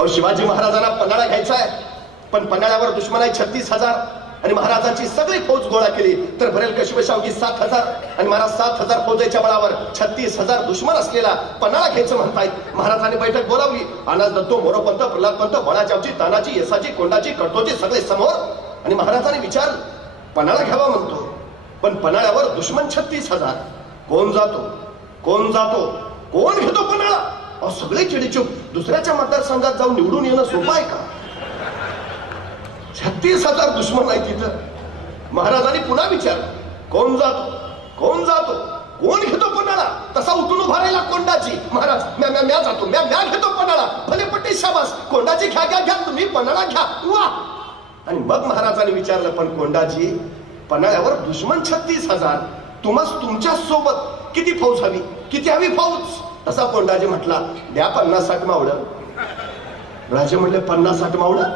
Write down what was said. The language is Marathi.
अहो शिवाजी महाराजांना पन्हाळा घ्यायचा आहे, पण पन्हाळ्यावर दुश्मन आहे 36,000 आणि महाराजांची सगळी फौज गोळा केली तर भरेल कशी अवघी 7,000 आणि महाराज 7,000 फौजेच्या बळावर 36,000 दुश्मन असलेला पन्हाळा घ्यायचं म्हणतायत. महाराजांनी बैठक बोलावली. अनाज दत्तो, मोरोपंत, प्रल्हादपंत, बळाचावची, तानाची, यसाची, कोंडाची, कडतोची सगळे समोर. आणि महाराजांनी विचार पन्हाळा घ्यावा म्हणतो, पण पन्हाळ्यावर दुश्मन 36,000. कोण जातो, कोण जातो, कोण घेतो पन्हाळा? अहो सगळे चिडीचूप. दुसऱ्याच्या मतदारसंघात जाऊन निवडून येणं सोपं आहे का? 36,000 दुश्मन आहे तिथं. महाराजांनी पुन्हा विचारलं, कोण जातो, कोण जातो, कोण घेतो पन्हाळा? तसा उठून उभा राहिला कोंडाची. महाराज म्या जातो, म्या घेतो पन्हाळा. भले पट्टी शाबास, कोंडाची घ्या घ्या घ्या, तुम्ही पन्हाळा घ्या. वा. आणि मग महाराजांनी विचारलं, पण कोंडाजी पन्हाळ्यावर दुश्मन 36,000, तुम्हाला तुमच्या सोबत किती फौज हवी, किती हवी फौज? तसा कोंडाजी म्हटला, द्या 50-60 मावळं. राजे म्हणले 50-60 मावळं?